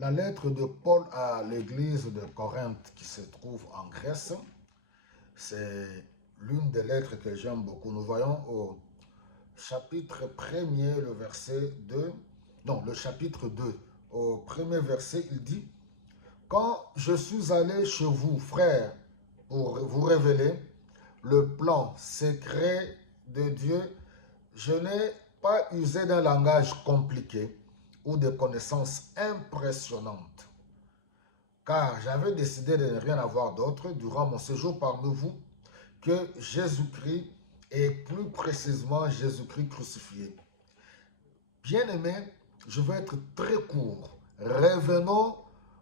La lettre de Paul à l'église de Corinthe qui se trouve en Grèce, c'est l'une des lettres que j'aime beaucoup. Nous voyons au chapitre 1er, le verset 2, non, le chapitre 2, au premier verset, il dit: quand je suis allé chez vous, frères, pour vous révéler le plan secret de Dieu, je n'ai pas usé d'un langage compliqué ou de connaissances impressionnantes, car j'avais décidé de ne rien avoir d'autre durant mon séjour parmi vous que Jésus-Christ, et plus précisément Jésus-Christ crucifié. Bien-aimés, je vais être très court. Revenons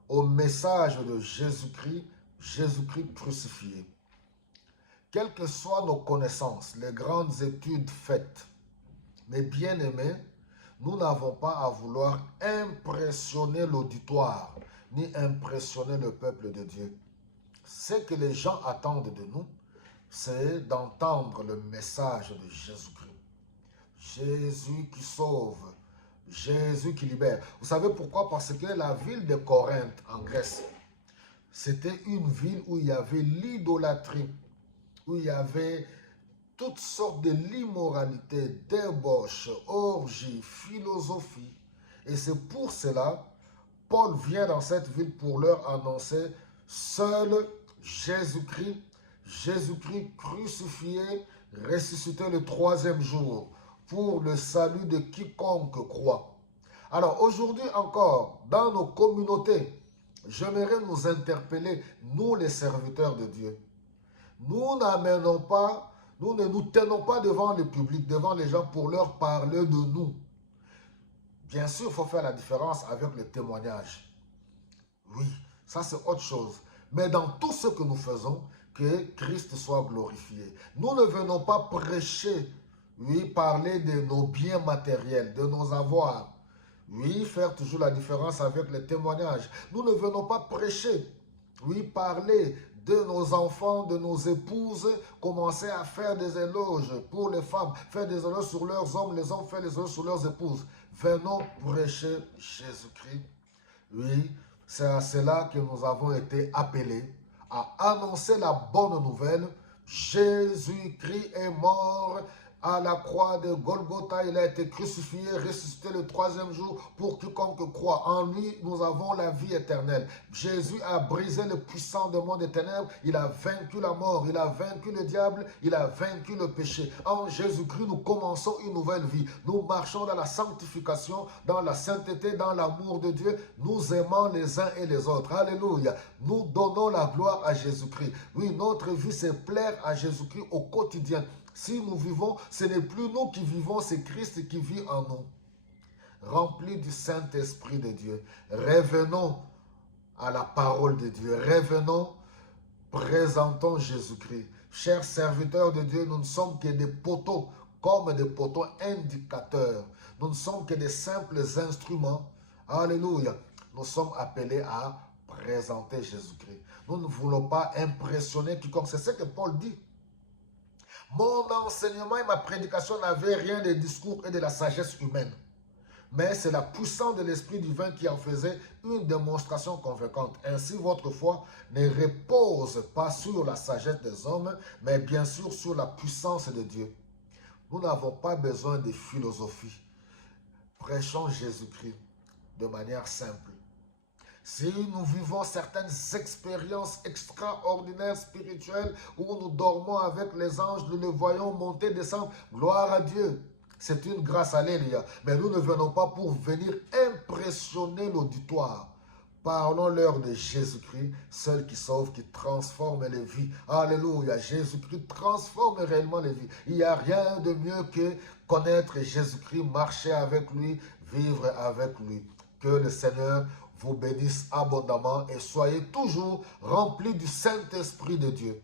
au message de Jésus-Christ, Jésus-Christ crucifié. Quelles que soient nos connaissances, les grandes études faites, mes bien-aimés, nous n'avons pas à vouloir impressionner l'auditoire, ni impressionner le peuple de Dieu. Ce que les gens attendent de nous, c'est d'entendre le message de Jésus-Christ. Jésus qui sauve, Jésus qui libère. Vous savez pourquoi? Parce que la ville de Corinthe, en Grèce, c'était une ville où il y avait l'idolâtrie, où il y avait toutes sortes de l'immoralité, débauche, orgie, philosophie. Et c'est pour cela, Paul vient dans cette ville pour leur annoncer seul Jésus-Christ, Jésus-Christ crucifié, ressuscité le troisième jour, pour le salut de quiconque croit. Alors aujourd'hui encore, dans nos communautés, j'aimerais nous interpeller, nous les serviteurs de Dieu. Nous n'amenons pas, nous ne nous tenons pas devant le public, devant les gens pour leur parler de nous. Bien sûr, il faut faire la différence avec le témoignage. Oui, ça c'est autre chose. Mais dans tout ce que nous faisons, que Christ soit glorifié. Nous ne venons pas prêcher, oui, parler de nos biens matériels, de nos avoirs. Oui, faire toujours la différence avec le témoignage. Nous ne venons pas prêcher, oui, parler de nos enfants, de nos épouses, commencer à faire des éloges pour les femmes, faire des éloges sur leurs hommes, les hommes faire des éloges sur leurs épouses. Venons prêcher Jésus-Christ. Oui, c'est à cela que nous avons été appelés, à annoncer la bonne nouvelle. Jésus-Christ est mort à la croix de Golgotha, il a été crucifié, ressuscité le troisième jour pour quiconque croit. En lui, nous avons la vie éternelle. Jésus a brisé le puissant démon des ténèbres, il a vaincu la mort, il a vaincu le diable, il a vaincu le péché. En Jésus-Christ, nous commençons une nouvelle vie. Nous marchons dans la sanctification, dans la sainteté, dans l'amour de Dieu. Nous aimons les uns et les autres. Alléluia. Nous donnons la gloire à Jésus-Christ. Oui, notre vie, c'est plaire à Jésus-Christ au quotidien. Si nous vivons, ce n'est plus nous qui vivons, c'est Christ qui vit en nous. Remplis du Saint-Esprit de Dieu. Revenons à la parole de Dieu. Revenons, présentons Jésus-Christ. Chers serviteurs de Dieu, nous ne sommes que des poteaux, comme des poteaux indicateurs. Nous ne sommes que des simples instruments. Alléluia. Nous sommes appelés à présenter Jésus-Christ. Nous ne voulons pas impressionner quiconque. C'est ce que Paul dit. Mon enseignement et ma prédication n'avaient rien de discours et de la sagesse humaine. Mais c'est la puissance de l'Esprit divin qui en faisait une démonstration convaincante. Ainsi, votre foi ne repose pas sur la sagesse des hommes, mais bien sûr sur la puissance de Dieu. Nous n'avons pas besoin de philosophie. Prêchons Jésus-Christ de manière simple. Si nous vivons certaines expériences extraordinaires spirituelles où nous dormons avec les anges, nous les voyons monter, descendre, gloire à Dieu. C'est une grâce, alléluia. Mais nous ne venons pas pour venir impressionner l'auditoire. Parlons-leur de Jésus-Christ, seul qui sauve, qui transforme les vies. Alléluia, Jésus-Christ transforme réellement les vies. Il n'y a rien de mieux que connaître Jésus-Christ, marcher avec lui, vivre avec lui. Que le Seigneur vous bénisse abondamment et soyez toujours remplis du Saint-Esprit de Dieu.